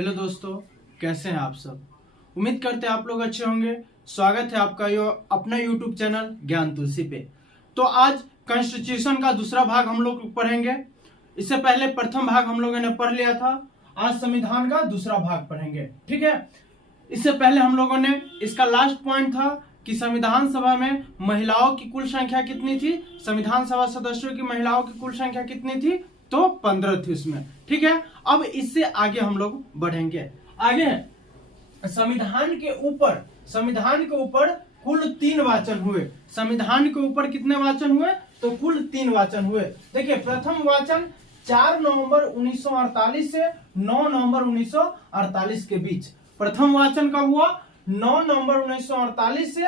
Hello दोस्तों, कैसे हैं आप सब। उम्मीद करते हैं आप लोग अच्छे होंगे। स्वागत है आपका अपना यूट्यूब चैनल ज्ञान तुलसी पे। तो आज कॉन्स्टिट्यूशन का दूसरा भाग हम लोग पढ़ेंगे। इससे पहले प्रथम भाग हम लोगों ने पढ़ लिया था। आज संविधान का दूसरा भाग पढ़ेंगे, ठीक है। इससे पहले हम लोगों ने इसका लास्ट पॉइंट था कि संविधान सभा में महिलाओं की कुल संख्या कितनी थी। संविधान सभा सदस्यों की महिलाओं की कुल संख्या कितनी थी, तो 15 थी उसमें, ठीक है। अब इससे आगे हम लोग बढ़ेंगे। आगे संविधान के ऊपर कुल 3 वाचन हुए। संविधान के ऊपर कितने वाचन हुए, तो कुल 3 वाचन हुए। देखिए, प्रथम वाचन 4 नवंबर 1948 से 9 नवंबर 1948 के बीच। प्रथम वाचन कब हुआ, 9 नवंबर 1948 से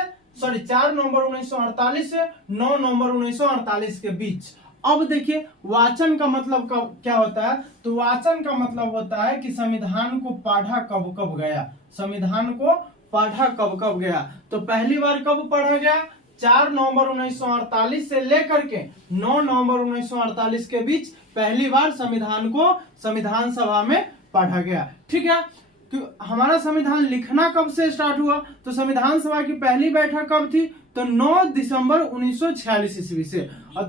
4 नवंबर 1948 से 9 नवंबर 1948 के बीच। अब देखिए, वाचन का मतलब क्या होता है, तो वाचन का मतलब होता है कि संविधान को पढ़ा कब कब गया। संविधान को पढ़ा कब कब गया, तो पहली बार कब पढ़ा गया, 4 नवंबर 1948 से लेकर के 9 नवंबर 1948 के बीच पहली बार संविधान को संविधान सभा में पढ़ा गया, ठीक है। हमारा संविधान लिखना कब से स्टार्ट हुआ, तो संविधान सभा की पहली बैठक कब थी, तो 9 दिसंबर 1946 ईस्वी से। और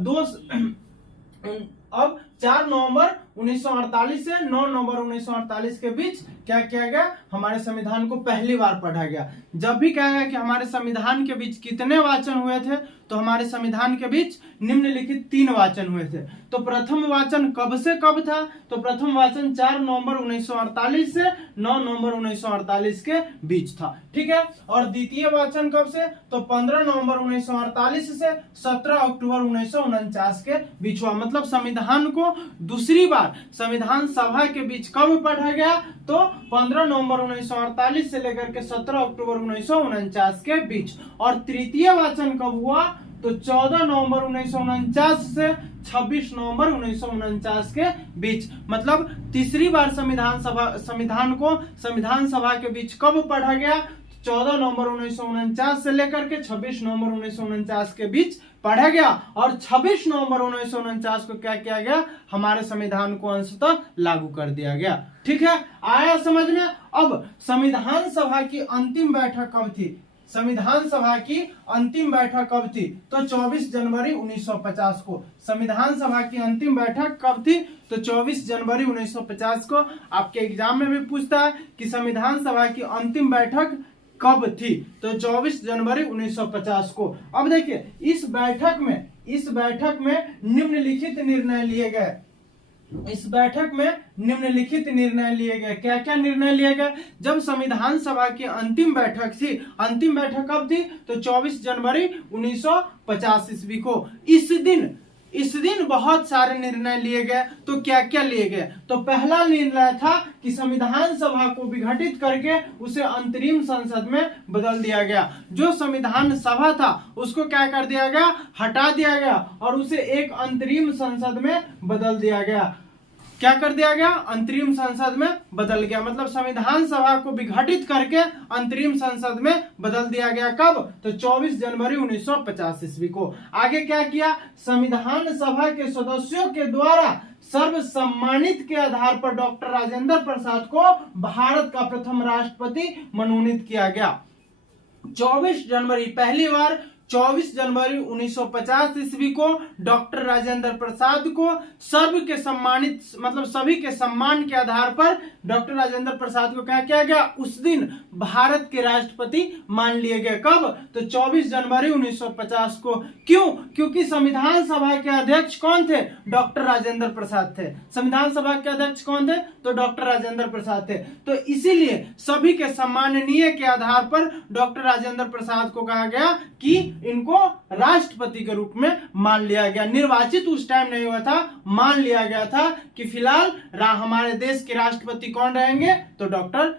अब 4 नवंबर 1948 से 9 नवंबर 1948 के बीच क्या किया गया, हमारे संविधान को पहली बार पढ़ा गया। जब भी कहा गया कि हमारे संविधान के बीच कितने वाचन हुए थे, तो हमारे संविधान के बीच निम्नलिखित 3 वाचन हुए थे। तो प्रथम वाचन कब से कब था, तो प्रथम वाचन 4 नवंबर 1948 से 9 नवंबर 1948 के बीच था, ठीक है। और द्वितीय वाचन कब से, तो 15 नवंबर 1948 से 17 अक्टूबर 1949 के बीच हुआ। मतलब संविधान को दूसरी बार संविधान सभा के बीच कब पढ़ा गया, तो 15 नवंबर 1948 से लेकर के 17 अक्टूबर 1949 के बीच। और तृतीय वाचन कब हुआ, तो 14 नवंबर 1949 से 26 नवंबर 1949 के बीच। मतलब तीसरी बार संविधान को संविधान सभा के बीच कब पढ़ा गया, 14 नवंबर 1949 से लेकर के 26 नवंबर 1949 के बीच पढ़ा गया। और 26 नवंबर 1949 को क्या किया गया, हमारे संविधान को अंशतः लागू कर दिया गया, ठीक है। आया समझ में। अब संविधान सभा की अंतिम बैठक कब थी, संविधान सभा की अंतिम बैठक कब थी, तो 24 जनवरी 1950 को। संविधान सभा की अंतिम बैठक कब थी, तो 24 जनवरी 1950 को। आपके एग्जाम में भी पूछता है कि संविधान सभा की अंतिम बैठक कब थी, तो 24 जनवरी 1950 को। अब देखिए, इस बैठक में निम्नलिखित निर्णय लिए गए। इस बैठक में निम्नलिखित निर्णय लिए गए। क्या क्या निर्णय लिए गए, जब संविधान सभा की अंतिम बैठक थी, अंतिम बैठक कब थी, तो 24 जनवरी 1950 ईस्वी को। इस दिन बहुत सारे निर्णय लिए गए। तो क्या क्या लिए गए, तो पहला निर्णय था कि संविधान सभा को विघटित करके उसे अंतरिम संसद में बदल दिया गया। जो संविधान सभा था उसको क्या कर दिया गया, हटा दिया गया और उसे एक अंतरिम संसद में बदल दिया गया। क्या कर दिया गया, अंतरिम संसद में बदल गया। मतलब संविधान सभा को विघटित करके अंतरिम संसद में बदल दिया गया। कब, तो 24 जनवरी 1950 ईस्वी को। आगे क्या किया, संविधान सभा के सदस्यों के द्वारा सर्वसम्मानित के आधार पर डॉक्टर राजेंद्र प्रसाद को भारत का प्रथम राष्ट्रपति मनोनीत किया गया। 24 जनवरी, पहली बार 24 जनवरी 1950 ईस्वी को डॉक्टर राजेंद्र प्रसाद को सभी के सम्मान के आधार पर डॉक्टर राजेंद्र प्रसाद को क्या किया गया, उस दिन भारत के राष्ट्रपति मान लिए गए। कब, तो 24 जनवरी 1950 को। क्यों, क्योंकि संविधान सभा के अध्यक्ष कौन थे, डॉक्टर राजेंद्र प्रसाद थे। संविधान सभा के अध्यक्ष कौन थे, तो डॉक्टर राजेंद्र प्रसाद थे। तो इसीलिए सभी के सम्माननीय के आधार पर डॉक्टर राजेंद्र प्रसाद को कहा गया कि इनको राष्ट्रपति के रूप में मान लिया गया। निर्वाचित उस टाइम नहीं हुआ था, मान लिया गया था कि फिलहाल हमारे देश के राष्ट्रपति कौन रहेंगे, तो डॉक्टर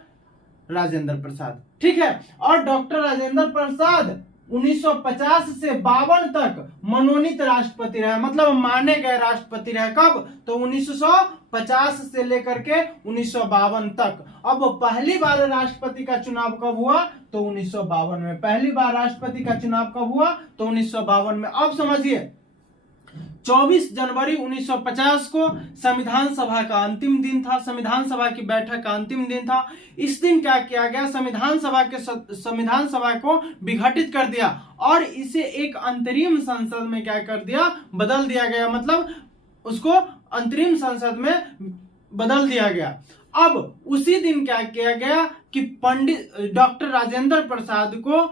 राजेंद्र प्रसाद, ठीक है। और डॉक्टर राजेंद्र प्रसाद 1950 से 52 तक मनोनीत राष्ट्रपति रहे, मतलब माने गए राष्ट्रपति रहे। कब, तो 1950 से लेकर के 1952 तक। अब पहली बार राष्ट्रपति का चुनाव कब हुआ, तो 1952 में। पहली बार राष्ट्रपति का चुनाव कब हुआ, तो 1952 में। अब समझिए, 24 जनवरी 1950 को संविधान सभा का अंतिम दिन था, संविधान सभा की बैठक का अंतिम दिन था। इस दिन क्या किया गया, संविधान सभा को विघटित कर दिया और इसे एक अंतरिम संसद में क्या कर दिया, बदल दिया गया, मतलब उसको अंतरिम संसद में बदल दिया गया। अब उसी दिन क्या किया गया कि पंडित डॉक्टर राजेंद्र प्रसाद को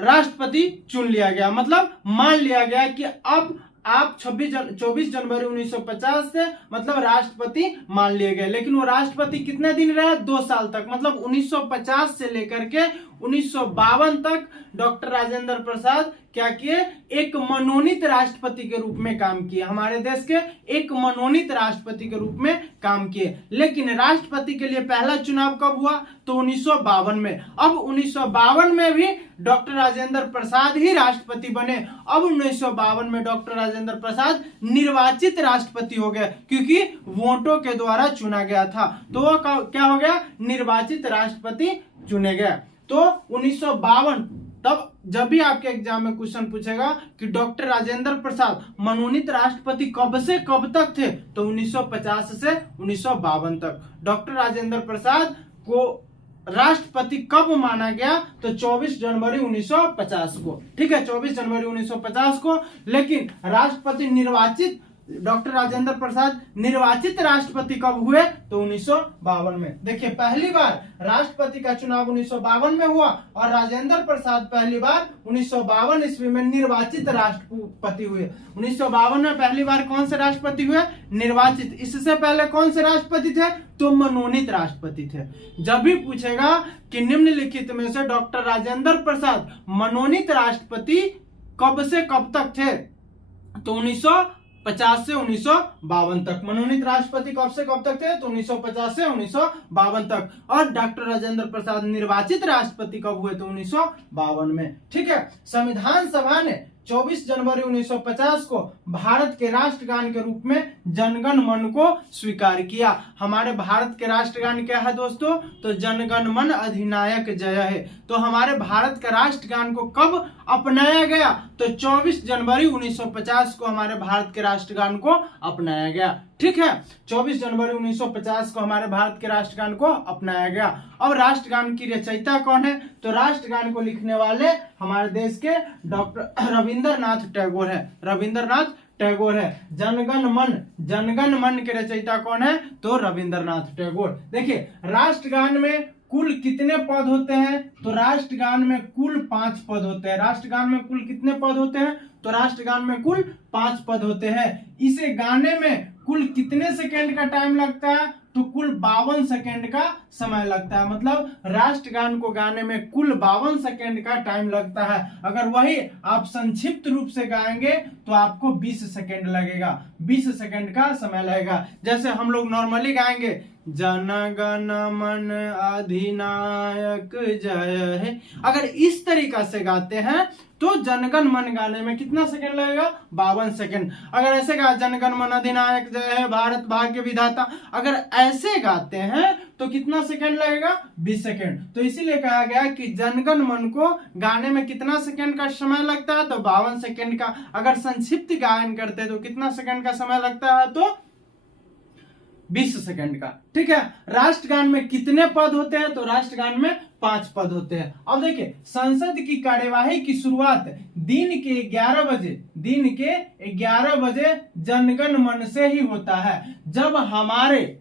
राष्ट्रपति चुन लिया गया, मतलब मान लिया गया कि अब आप 24 जनवरी 1950 से मतलब राष्ट्रपति मान लिए गए। लेकिन वो राष्ट्रपति कितने दिन रहे, 2 साल तक, मतलब 1950 से लेकर के 1952 तक डॉक्टर राजेंद्र प्रसाद क्या किए, एक मनोनीत राष्ट्रपति के रूप में काम किए, हमारे देश के एक मनोनीत राष्ट्रपति के रूप में काम किए। लेकिन राष्ट्रपति के लिए पहला चुनाव कब हुआ, तो 1952 में। अब 1952 में भी डॉक्टर राजेंद्र प्रसाद ही राष्ट्रपति बने। अब 1952 में डॉक्टर राजेंद्र प्रसाद निर्वाचित राष्ट्रपति हो गए, क्योंकि वोटों के द्वारा चुना गया था, तो वो क्या हो गया, निर्वाचित राष्ट्रपति चुने गए। तो 1952, तब जब भी आपके एग्जाम में क्वेश्चन पूछेगा कि डॉक्टर राजेंद्र प्रसाद मनोनीत राष्ट्रपति कब से कब तक थे, तो 1950 से 1952 तक डॉक्टर राजेंद्र प्रसाद को राष्ट्रपति कब माना गया, तो 24 जनवरी 1950 को, ठीक है, 24 जनवरी 1950 को। लेकिन राष्ट्रपति निर्वाचित, डॉक्टर राजेंद्र प्रसाद निर्वाचित राष्ट्रपति कब हुए, तो 1952 में। देखिए पहली बार राष्ट्रपति का चुनाव 1952 में हुआ और राजेंद्र प्रसाद पहली बार 1952 ईस्वी में निर्वाचित राष्ट्रपति हुए। 1952 में पहली बार कौन से राष्ट्रपति हुए, निर्वाचित। इससे पहले कौन से राष्ट्रपति थे, तो मनोनीत राष्ट्रपति थे। जब भी पूछेगा कि निम्नलिखित में से डॉक्टर राजेंद्र प्रसाद मनोनीत राष्ट्रपति कब से कब तक थे, तो 1950 से 1952 तक। मनोनीत राष्ट्रपति कब से कब तक थे, तो 1950 से 1952 तक। और डॉक्टर राजेंद्र प्रसाद निर्वाचित राष्ट्रपति कब हुए, तो 1952 में, ठीक है। संविधान सभा ने 24 जनवरी 1950 को भारत के राष्ट्रगान के रूप में जनगण मन को स्वीकार किया। हमारे भारत के राष्ट्रगान क्या है दोस्तों, तो जनगण मन अधिनायक जय है। तो हमारे भारत के राष्ट्रगान को कब अपनाया गया, तो 24 जनवरी 1950 को हमारे भारत के राष्ट्रगान को अपनाया गया, ठीक है। 24 जनवरी 1950 को हमारे भारत के राष्ट्रगान को अपनाया गया। अब राष्ट्रगान की रचयिता कौन है, तो राष्ट्रगान को लिखने वाले हमारे देश के डॉक्टर रविंद्रनाथ टैगोर है, रविंद्रनाथ टैगोर है। जनगण मन के रचयिता कौन है, तो रविंद्रनाथ टैगोर। देखिए राष्ट्रगान में कुल कितने पद होते हैं, तो राष्ट्रगान में कुल 5 पद होते हैं। राष्ट्रगान में कुल कितने पद होते हैं, तो राष्ट्रगान में कुल 5 पद होते हैं। इसे गाने में कुल कितने सेकेंड का टाइम लगता है, तो कुल 52 सेकेंड का समय लगता है। मतलब राष्ट्रगान को गाने में कुल 52 सेकेंड का टाइम लगता है। अगर वही आप संक्षिप्त रूप से गाएंगे तो आपको 20 सेकेंड लगेगा, 20 सेकेंड का समय लगेगा। जैसे हम लोग नॉर्मली गाएंगे जन गण मन अधिनायक जय है, अगर इस तरीका से गाते हैं तो जनगण मन गाने में कितना सेकंड लगेगा, 52 सेकंड। अगर ऐसे गा जनगण मन अधिनायक जय है भारत भाग्य विधाता, अगर ऐसे गाते हैं तो कितना सेकंड लगेगा, 20 सेकंड। तो इसीलिए कहा गया कि जनगण मन को गाने में कितना सेकंड का समय लगता है, तो 52 सेकंड का। अगर संक्षिप्त गायन करते हैं तो कितना सेकंड का समय लगता है, तो 20 सेकंड का, ठीक है। राष्ट्रगान में कितने पद होते हैं, तो राष्ट्रगान में 5 पद होते हैं। अब देखिए संसद की कार्यवाही की शुरुआत दिन के 11 बजे जनगण मन से ही होता है। जब हमारे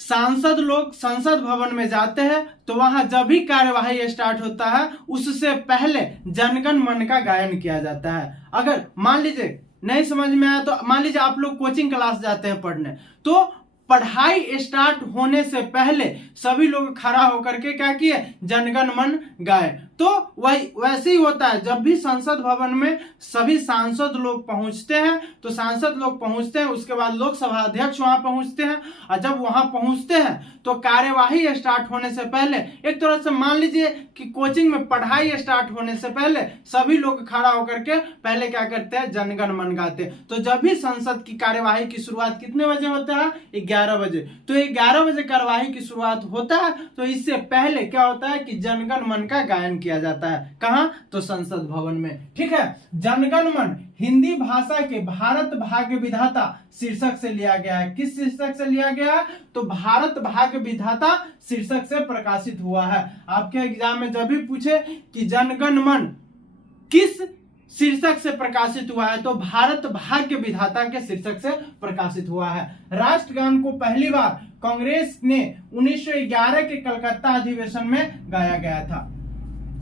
सांसद लोग संसद भवन में जाते हैं तो वहां जब भी कार्यवाही स्टार्ट होता है उससे पहले जनगण मन का गायन किया जाता है। अगर मान लीजिए नहीं समझ में आया तो मान लीजिए आप लोग कोचिंग क्लास जाते हैं पढ़ने, तो पढ़ाई स्टार्ट होने से पहले सभी लोग खड़ा होकर के क्या किए, जनगण मन गाए। तो वही वैसे ही होता है, जब भी संसद भवन में सभी सांसद लोग पहुंचते हैं तो सांसद लोग पहुंचते हैं, उसके बाद लोकसभा अध्यक्ष वहां पहुंचते हैं, और जब वहां पहुंचते हैं तो कार्यवाही स्टार्ट होने से पहले एक तरह से मान लीजिए कि कोचिंग में पढ़ाई स्टार्ट होने से पहले सभी लोग खड़ा होकर के पहले क्या करते हैं, जनगण मन गाते। तो जब भी संसद की कार्यवाही की शुरुआत कितने बजे होता है, 11 बजे। तो 11 बजे कार्यवाही की शुरुआत होता है, तो इससे पहले क्या होता है कि जनगण मन का गायन किया जाता है। कहाँ? तो संसद भवन में। ठीक है। जनगण मन हिंदी भाषा के भारत भाग्य विधाता शीर्षक से लिया गया है। किस शीर्षक से लिया गया है? तो भारत भाग्य विधाता शीर्षक से प्रकाशित हुआ है। आपके एग्जाम में जब भी पूछे कि जनगण मन किस शीर्षक से प्रकाशित हुआ है, तो भारत भाग्य विधाता के शीर्षक से प्रकाशित हुआ है। राष्ट्रगान को पहली बार कांग्रेस ने 1911 के कलकत्ता अधिवेशन में गाया गया था।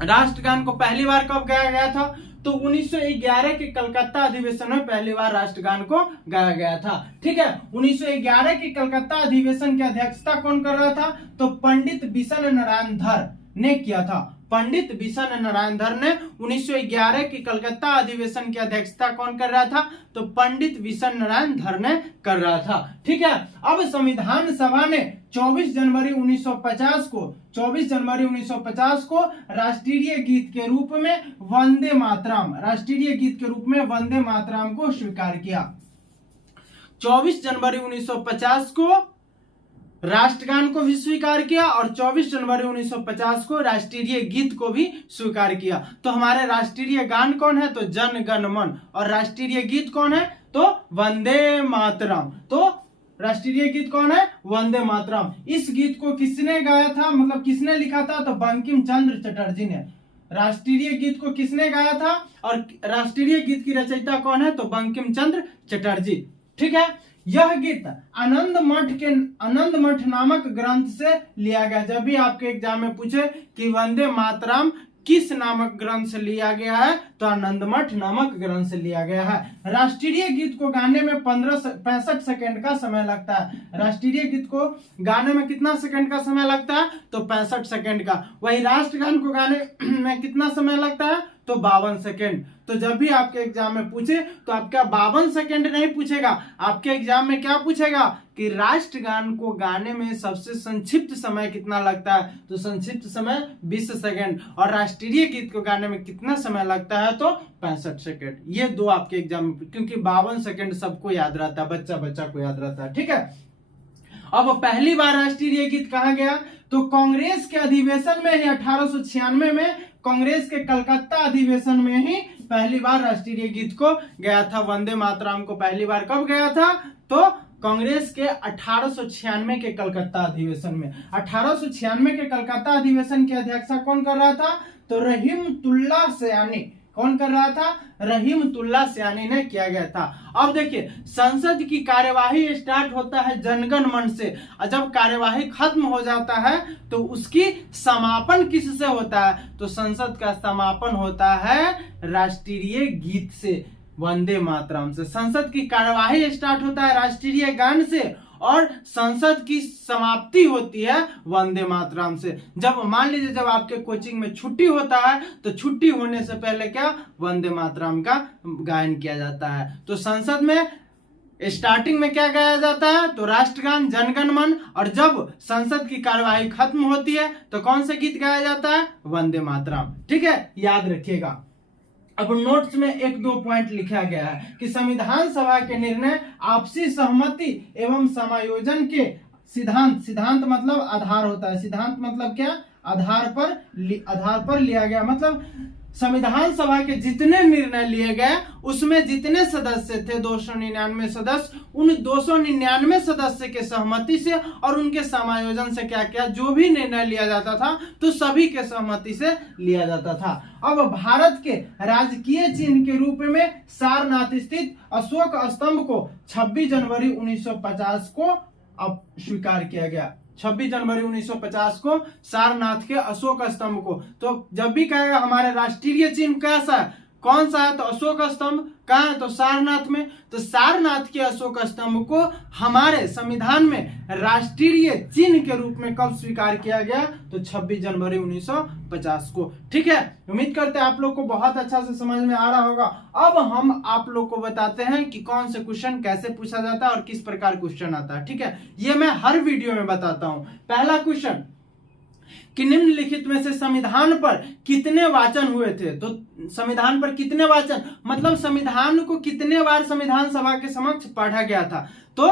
राष्ट्रगान को पहली बार कब गाया गया था? तो 1911 के कलकत्ता अधिवेशन में पहली बार राष्ट्रगान को गाया गया था। ठीक है। 1911 के कलकत्ता अधिवेशन की अध्यक्षता कौन कर रहा था? तो पंडित बिशन नारायण धर ने किया था। पंडित बिशन नारायण धर ने 1911 के कलकत्ता अधिवेशन की अध्यक्षता कौन कर रहा था? तो पंडित बिशन नारायण धर ने कर रहा था। ठीक है। अब संविधान सभा ने 24 जनवरी 1950 को राष्ट्रीय गीत के रूप में वंदे मातरम को स्वीकार किया। 24 जनवरी 1950 को राष्ट्रगान को भी स्वीकार किया और 24 जनवरी 1950 को राष्ट्रीय गीत को भी स्वीकार किया। तो हमारे राष्ट्रीय गान कौन है? तो जन गण मन। और राष्ट्रीय गीत कौन है? तो वंदे मातरम। तो राष्ट्रीय गीत कौन है? वंदे मातरम। इस गीत को किसने गाया था, मतलब किसने लिखा था? तो बंकिम चंद्र चटर्जी ने। राष्ट्रीय गीत को किसने गाया था और राष्ट्रीय गीत की रचयिता कौन है? तो बंकिम चंद्र चटर्जी। ठीक है। यह गीत आनंद मठ नामक ग्रंथ से लिया गया। जब भी आपके एग्जाम में पूछे कि वंदे मातरम किस नामक ग्रंथ से लिया गया है, तो आनंद मठ नामक ग्रंथ से लिया गया है। राष्ट्रीय गीत को गाने में 65 सेकंड का समय लगता है। राष्ट्रीय गीत को गाने में कितना सेकंड का समय लगता है? तो 65 सेकंड का। वही राष्ट्रगान को गाने में कितना समय लगता है? तो 52 सेकंड। तो जब भी आपके एग्जाम में पूछे तो आपका 52 सेकंड नहीं पूछेगा, आपके एग्जाम में क्या पूछेगा कि राष्ट्रगान को गाने में सबसे संक्षिप्त समय कितना लगता है? तो संक्षिप्त समय 20 सेकंड। और राष्ट्रीय गीत को गाने में कितना समय लगता है? तो 65 सेकंड। ये दो आपके एग्जाम में, क्योंकि 52 सेकंड सबको याद रहता है, बच्चा को याद रहता है। ठीक है। अब पहली बार राष्ट्रीय गीत कहा गया? तो कांग्रेस के अधिवेशन में ही 1896 में कांग्रेस के कलकत्ता अधिवेशन में ही पहली बार राष्ट्रीय गीत को गया था। वंदे मातरम को पहली बार कब गया था? तो कांग्रेस के 1896 के कलकत्ता अधिवेशन में। 1896 के कलकत्ता अधिवेशन की अध्यक्षता कौन कर रहा था? तो रहीमतुल्लाह सयानी। कौन कर रहा था? रहीमतुल्लाह सयानी ने किया गया था। अब देखिए, संसद की कार्यवाही स्टार्ट होता है जनगण मन से, और जब कार्यवाही खत्म हो जाता है तो उसकी समापन किससे होता है? तो संसद का समापन होता है राष्ट्रीय गीत से, वंदे मातरम से। संसद की कार्यवाही स्टार्ट होता है राष्ट्रीय गान से और संसद की समाप्ति होती है वंदे मातरम से। जब मान लीजिए जब आपके कोचिंग में छुट्टी होता है तो छुट्टी होने से पहले क्या? वंदे मातरम का गायन किया जाता है। तो संसद में स्टार्टिंग में क्या गाया जाता है? तो राष्ट्रगान, जनगण मन। और जब संसद की कार्यवाही खत्म होती है तो कौन सा गीत गाया जाता है? वंदे मातरम। ठीक है, याद रखिएगा। अब नोट्स में 1-2 पॉइंट लिखा गया है कि संविधान सभा के निर्णय आपसी सहमति एवं समायोजन के सिद्धांत मतलब आधार होता है। सिद्धांत मतलब क्या? आधार पर लिया गया। मतलब संविधान सभा के जितने निर्णय लिए गए उसमें जितने सदस्य थे 299 सदस्य, उन 299 सदस्य के सहमति से और उनके समायोजन से क्या क्या जो भी निर्णय लिया जाता था तो सभी के सहमति से लिया जाता था। अब भारत के राजकीय चिन्ह के रूप में सारनाथ स्थित अशोक स्तंभ को 26 जनवरी 1950 को अब स्वीकार किया गया। 26 जनवरी 1950 को सारनाथ के अशोक स्तंभ को। तो जब भी कहेगा हमारे राष्ट्रीय चिन्ह कैसा है, कौन सा है, तो अशोक स्तंभ। कहाँ है? तो सारनाथ में। तो सारनाथ के अशोक स्तंभ को हमारे संविधान में राष्ट्रीय चिन्ह के रूप में कब स्वीकार किया गया? तो 26 जनवरी 1950 को। ठीक है, उम्मीद करते हैं आप लोग को बहुत अच्छा से समझ में आ रहा होगा। अब हम आप लोग को बताते हैं कि कौन से क्वेश्चन कैसे पूछा जाता है और किस प्रकार क्वेश्चन आता है। ठीक है, ये मैं हर वीडियो में बताता हूं। पहला क्वेश्चन कि निम्नलिखित में से संविधान पर कितने वाचन हुए थे? तो संविधान पर कितने वाचन मतलब संविधान को कितने बार संविधान सभा के समक्ष पढ़ा गया था? तो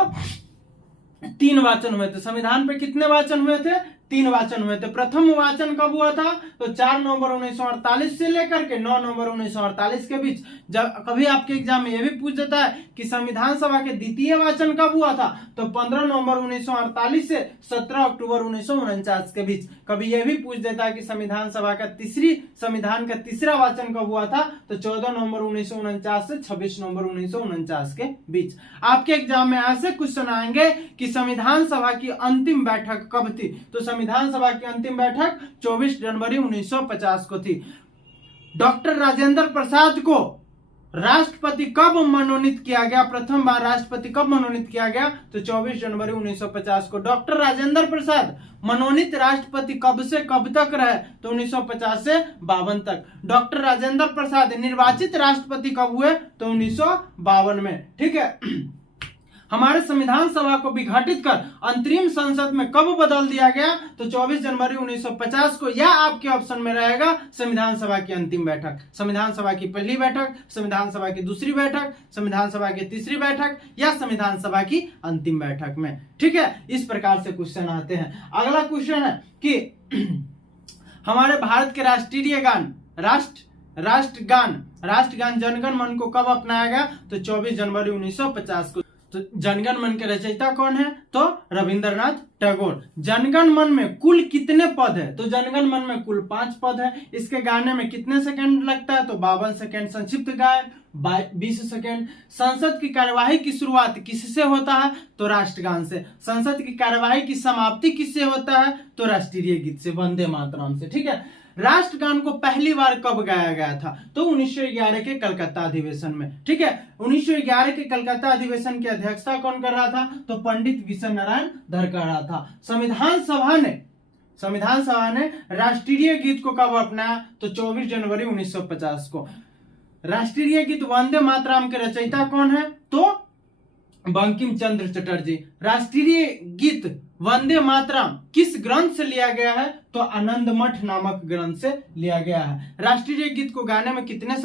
3 वाचन हुए थे। संविधान पर कितने वाचन हुए थे? 3 वाचन हुए थे। प्रथम वाचन कब हुआ था? तो 4 नवंबर 1948 से लेकर के 9 नवंबर 1948 के बीच। जब कभी आपके एग्जाम में यह भी पूछ देता है कि संविधान सभा के द्वितीय वाचन कब हुआ था, तो 15 नवंबर 1948 से 17 अक्टूबर 1949 के बीच। कभी यह भी पूछ देता है कि संविधान का तीसरा वाचन कब हुआ था, तो 14 नवंबर 1949 से 26 नवंबर 1949 के बीच। आपके एग्जाम में ऐसे क्वेश्चन आएंगे कि संविधान सभा की अंतिम बैठक कब थी, तो संविधान सभा की अंतिम बैठक 24 जनवरी 1950 को थी। डॉक्टर राजेंद्र प्रसाद को राष्ट्रपति कब मनोनीत किया गया? प्रथम बार राष्ट्रपति कब मनोनीत किया गया? तो 24 जनवरी 1950 को। डॉक्टर राजेंद्र प्रसाद मनोनीत राष्ट्रपति कब से कब तक रहे? तो 1950 से 52 तक। डॉक्टर राजेंद्र प्रसाद निर्वाचित राष्ट्रपति कब हुए? तो 1952 में। ठीक है। हमारे संविधान सभा को विघटित कर अंतरिम संसद में कब बदल दिया गया? तो 24 जनवरी 1950 को। या आपके ऑप्शन में रहेगा संविधान सभा की अंतिम बैठक, संविधान सभा की पहली बैठक, संविधान सभा की दूसरी बैठक, संविधान सभा की तीसरी बैठक या संविधान सभा की अंतिम बैठक में। ठीक है, इस प्रकार से क्वेश्चन आते हैं। अगला क्वेश्चन है कि हमारे भारत के राष्ट्रीय गान राष्ट्रगान जनगण मन को कब अपनाया गया? तो 24 जनवरी 1950 को। तो जनगण मन के रचयिता कौन है? तो रविंद्रनाथ टैगोर। जनगण मन में कुल कितने पद है? तो जनगण मन में कुल 5 पद है। इसके गाने में कितने सेकंड लगता है? तो 52 सेकंड। संक्षिप्त गायन 20 सेकंड। संसद की कार्यवाही की शुरुआत किससे होता है? तो राष्ट्रगान से। संसद की कार्यवाही की समाप्ति किससे होता है? तो राष्ट्रीय गीत से, वंदे मातरम से। ठीक है। राष्ट्रगान को पहली बार कब गाया गया था? तो 1911 के कलकत्ता अधिवेशन में। ठीक है। 1911 के कलकत्ता अधिवेशन की अध्यक्षता कौन कर रहा था? तो पंडित विश्व नारायण धर कर रहा था। संविधान सभा ने राष्ट्रीय गीत को कब अपनाया? तो 24 जनवरी 1950 को। राष्ट्रीय गीत वंदे मातरम के रचयिता कौन है? तो बंकिम चंद्र चटर्जी। राष्ट्रीय गीत वंदे मातरम किस ग्रंथ से लिया गया है? तो आनंद मठ नामक ग्रंथ से लिया गया है। राष्ट्रीय गीत को गाने में कितने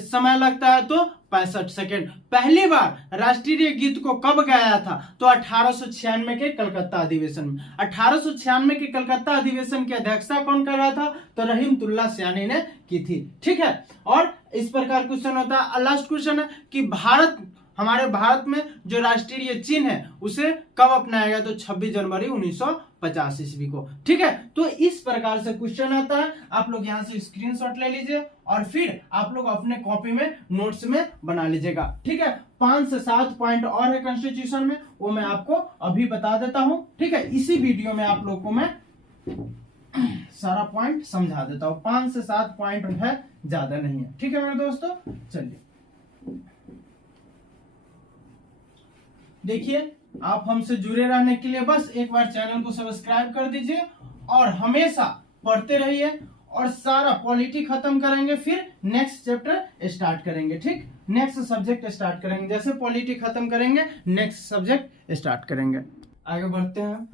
समय लगता है? तो 65 सेकंड। पहली बार राष्ट्रीय गीत को कब गाया था? तो 1896 के कलकत्ता अधिवेशन में। 1896 के कलकत्ता अधिवेशन की अध्यक्षता कौन कर रहा था? तो रहीमतुल्लाह सयानी ने की थी। ठीक है। और इस प्रकार क्वेश्चन होता है। लास्ट क्वेश्चन है कि हमारे भारत में जो राष्ट्रीय चिन्ह है उसे कब अपनाया गया? तो 26 जनवरी 1950 ईस्वी को। ठीक है। तो इस प्रकार से क्वेश्चन आता है। आप लोग यहाँ से स्क्रीनशॉट ले लीजिए और फिर आप लोग अपने कॉपी में नोट्स में बना लीजिएगा। ठीक है। 5 से 7 पॉइंट और है कॉन्स्टिट्यूशन में, वो मैं आपको अभी बता देता हूं। ठीक है। इसी वीडियो में आप लोग को मैं सारा पॉइंट समझा देता हूं। 5 से 7 पॉइंट है, ज्यादा नहीं है। ठीक है मेरे दोस्तों, चलिए देखिए, आप हमसे जुड़े रहने के लिए बस एक बार चैनल को सब्सक्राइब कर दीजिए और हमेशा पढ़ते रहिए और सारा पॉलिटी खत्म करेंगे, फिर नेक्स्ट चैप्टर स्टार्ट करेंगे। ठीक, नेक्स्ट सब्जेक्ट स्टार्ट करेंगे। जैसे पॉलिटी खत्म करेंगे नेक्स्ट सब्जेक्ट स्टार्ट करेंगे। आगे बढ़ते हैं।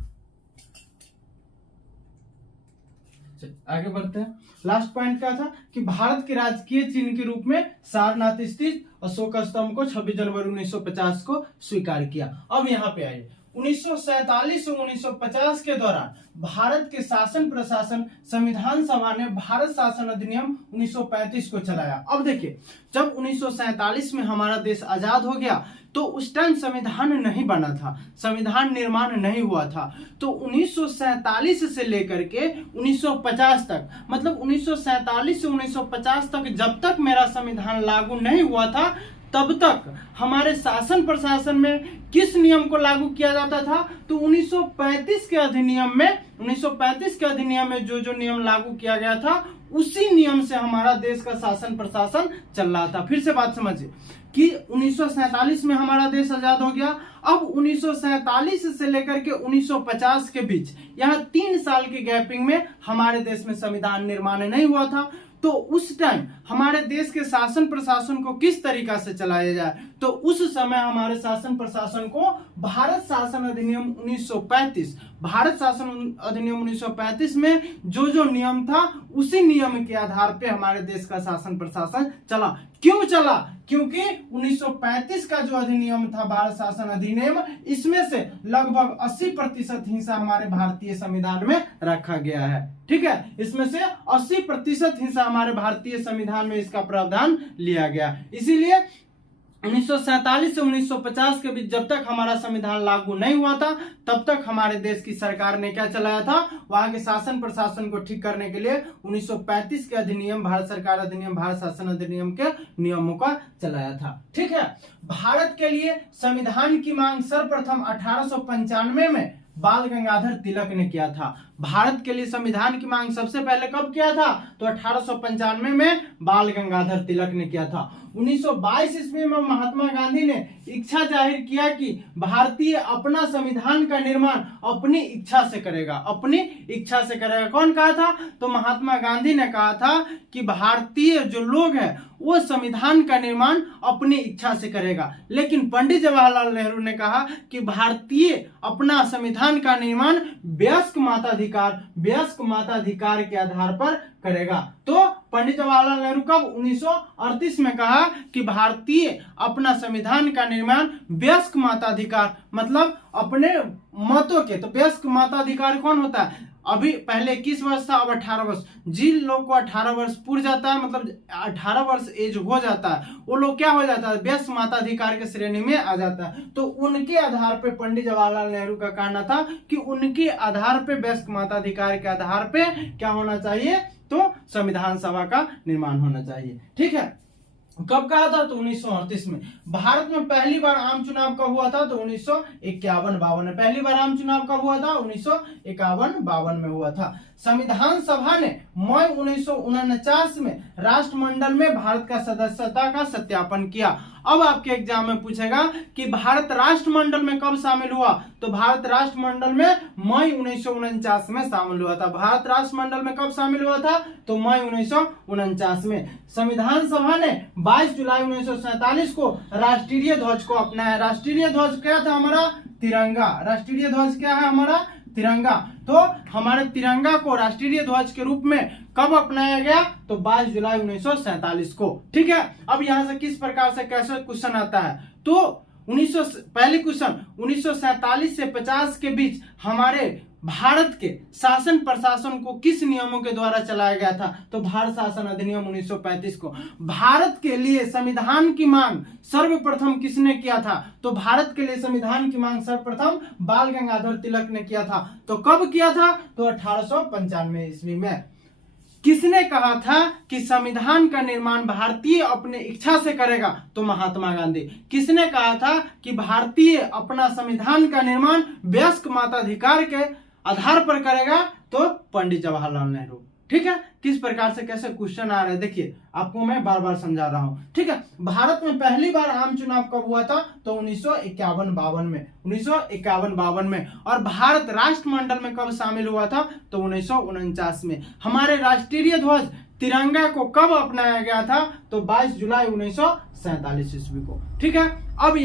लास्ट पॉइंट क्या था कि भारत के राजकीय चिन्ह के रूप में सारनाथ स्थित अशोक स्तंभ को 26 जनवरी 1950 को स्वीकार किया। अब यहाँ पे आइए, 1947 और 1950 के दौरान भारत के शासन प्रशासन संविधान सभा ने भारत शासन अधिनियम 1935 को चलाया। अब देखिए, जब 1947 में हमारा देश आजाद हो गया तो उस टाइम संविधान नहीं बना था, संविधान निर्माण नहीं हुआ था। तो 1947 से लेकर के 1950 तक, मतलब 1947 से 1950 तक जब तक मेरा संविधान लागू नहीं हुआ था तब तक हमारे शासन प्रशासन में किस नियम को लागू किया जाता था? तो 1935 के अधिनियम में जो नियम लागू किया गया था उसी नियम से हमारा देश का शासन प्रशासन चल रहा था। फिर से बात समझिए कि 1947 में हमारा देश आजाद हो गया। अब 1947 से लेकर के 1950 के बीच, यहाँ 3 साल के गैपिंग में हमारे देश में संविधान निर्माण नहीं हुआ था। तो उस टाइम हमारे देश के शासन प्रशासन को किस तरीका से चलाया जाए? तो उस समय हमारे शासन प्रशासन को भारत शासन अधिनियम 1935 में जो नियम था उसी नियम के आधार पे हमारे देश का शासन प्रशासन चला। क्यों चला? क्योंकि 1935 का जो अधिनियम था, भारत शासन अधिनियम, इसमें से लगभग 80% हिस्सा हमारे भारतीय संविधान में रखा गया है। ठीक है, इसमें से 80% हिस्सा हमारे भारतीय संविधान में इसका प्रावधान लिया गया। इसीलिए 1947 से 1950 के बीच जब तक हमारा संविधान लागू नहीं हुआ था, तब तक हमारे देश की सरकार ने क्या चलाया था? वहां के शासन प्रशासन को ठीक करने के लिए 1935 के अधिनियम, भारत सरकार अधिनियम, भारत शासन अधिनियम के नियमों का चलाया था। ठीक है, भारत के लिए संविधान की मांग सर्वप्रथम 1895 में बाल गंगाधर तिलक ने किया था। भारत के लिए संविधान की मांग सबसे पहले कब किया था? तो 1895 में बाल गंगाधर तिलक ने किया था। 1922 ईस्वी में महात्मा गांधी ने इच्छा जाहिर किया कि भारतीय अपना संविधान का निर्माण अपनी इच्छा से करेगा, अपनी इच्छा से करेगा। कौन कहा था? तो महात्मा गांधी ने कहा था कि भारतीय जो लोग हैं वो संविधान का निर्माण अपनी इच्छा से करेगा। लेकिन पंडित जवाहरलाल नेहरू ने कहा कि भारतीय अपना संविधान का निर्माण वयस्क माताधिकार के आधार पर करेगा। तो पंडित जवाहरलाल नेहरू कब? 1938 में कहा कि भारतीय अपना संविधान का निर्माण वयस्क माताधिकार, मतलब अपने मतों के। तो वयस्क माताधिकार कौन होता है? अभी पहले 21 वर्ष था, अब 18 वर्ष। जिन लोग को 18 वर्ष पूर जाता है, मतलब 18 वर्ष एज हो जाता है, वो लोग क्या हो जाता है? वयस्क माताधिकार के श्रेणी में आ जाता है। तो उनके आधार पे पंडित जवाहरलाल नेहरू का कहना था कि उनके आधार पे, वयस्क माताधिकार के आधार पे क्या होना चाहिए? तो संविधान सभा का निर्माण होना चाहिए। ठीक है, कब कहा था? तो 1938 में। भारत में पहली बार आम चुनाव कब हुआ था? तो 1951-52 में। पहली बार आम चुनाव कब हुआ था? 1951-52 में हुआ था। संविधान सभा ने मई 1949 में राष्ट्रमंडल में भारत का सदस्यता का सत्यापन किया। अब आपके एग्जाम में पूछेगा कि भारत राष्ट्रमंडल में कब शामिल हुआ? तो भारत राष्ट्रमंडल में मई 1949 में शामिल हुआ था। भारत राष्ट्रमंडल में कब शामिल हुआ था? तो मई 1949 में। संविधान सभा ने 22 जुलाई 1947 को राष्ट्रीय ध्वज को अपनाया। राष्ट्रीय ध्वज क्या था हमारा? तिरंगा। राष्ट्रीय ध्वज क्या है हमारा? तिरंगा। तो हमारे तिरंगा को राष्ट्रीय ध्वज के रूप में कब अपनाया गया? तो 22 जुलाई 1947 को। ठीक है, अब यहां से किस प्रकार से कैसे क्वेश्चन आता है? तो पहले क्वेश्चन 1947 से 50 के बीच हमारे भारत के शासन प्रशासन को किस नियमों के द्वारा चलाया गया था? तो भारत शासन अधिनियम 1935 को। भारत के लिए संविधान की मांग सर्वप्रथम किसने किया था? तो भारत के लिए संविधान की मांग सर्वप्रथम बाल गंगाधर तिलक ने किया था। तो कब किया था? तो 1895 ईस्वी में। किसने कहा था कि संविधान का निर्माण भारतीय अपने इच्छा से करेगा? तो महात्मा गांधी। किसने कहा था कि भारतीय अपना संविधान का निर्माण वयस्क माताधिकार के आधार पर करेगा? तो पंडित जवाहरलाल नेहरू। ठीक है, किस प्रकार से कैसे क्वेश्चन आ रहे हैं देखिए, आपको मैं बार बार समझा रहा हूं। ठीक है, भारत में पहली बार आम चुनाव कब हुआ था? तो 1951-52 में। 1951-52 में। और भारत राष्ट्रमंडल में कब शामिल हुआ था? तो 1949 में। हमारे राष्ट्रीय ध्वज तिरंगा को कब अपनाया गया था? तो 22 जुलाई 1947 ईस्वी को। ठीक है, अब आप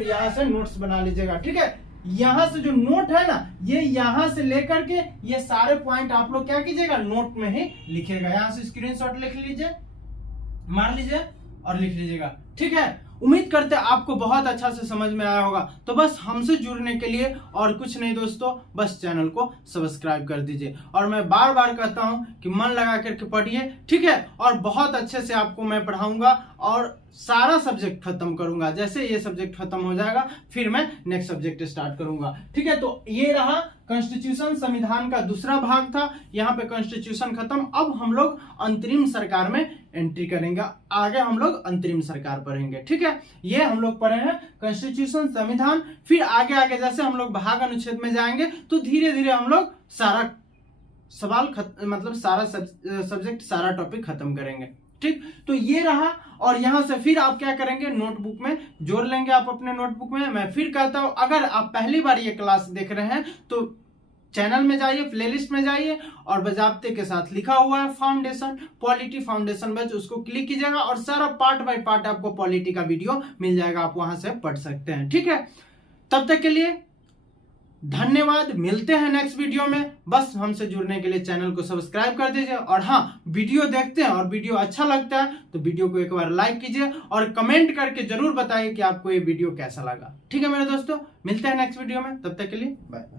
यहां से नोट्स बना लीजिएगा। ठीक है, यहां से जो नोट है ना, ये यहां से लेकर के ये सारे पॉइंट आप लोग क्या कीजिएगा? नोट में ही लिखिएगा। यहां से स्क्रीनशॉट लिख लीजिए, मार लीजिए और लिख लीजिएगा। ठीक है, उम्मीद करते हैं आपको बहुत अच्छा से समझ में आया होगा। तो बस हमसे जुड़ने के लिए और कुछ नहीं दोस्तों, बस चैनल को सब्सक्राइब कर दीजिए। और मैं बार बार कहता हूं कि मन लगा करके पढ़िए। ठीक है, और बहुत अच्छे से आपको मैं पढ़ाऊंगा और सारा सब्जेक्ट खत्म करूंगा। जैसे ये सब्जेक्ट खत्म हो जाएगा फिर मैं नेक्स्ट सब्जेक्ट स्टार्ट करूंगा। ठीक है, तो ये रहा कॉन्स्टिट्यूशन, संविधान का दूसरा भाग था। यहाँ पे कॉन्स्टिट्यूशन खत्म। अब हम लोग अंतरिम सरकार में एंट्री करेंगे। आगे हम लोग अंतरिम सरकार पढ़ेंगे। ठीक है, ये हम लोग पढ़े हैं कॉन्स्टिट्यूशन, संविधान। फिर आगे आगे जैसे हम लोग भाग अनुच्छेद में जाएंगे तो धीरे धीरे हम लोग सारा सवाल मतलब सारा सब्जेक्ट, सारा टॉपिक खत्म करेंगे। ठीक, तो ये रहा। और यहां से फिर आप क्या करेंगे? नोटबुक में जोड़ लेंगे आप अपने नोटबुक में। मैं फिर कहता हूं, अगर आप पहली बार ये क्लास देख रहे हैं तो चैनल में जाइए, प्लेलिस्ट में जाइए और बजाबते के साथ लिखा हुआ है फाउंडेशन, पॉलिटी फाउंडेशन बैच, उसको क्लिक कीजिएगा और सारा पार्ट बाय पार्ट आपको पॉलिटी का वीडियो मिल जाएगा। आप वहां से पढ़ सकते हैं। ठीक है, तब तक के लिए धन्यवाद, मिलते हैं नेक्स्ट वीडियो में। बस हमसे जुड़ने के लिए चैनल को सब्सक्राइब कर दीजिए, और हाँ, वीडियो देखते हैं और वीडियो अच्छा लगता है तो वीडियो को एक बार लाइक कीजिए और कमेंट करके जरूर बताइए कि आपको ये वीडियो कैसा लगा। ठीक है मेरे दोस्तों, मिलते हैं नेक्स्ट वीडियो में, तब तक के लिए बाय बाय।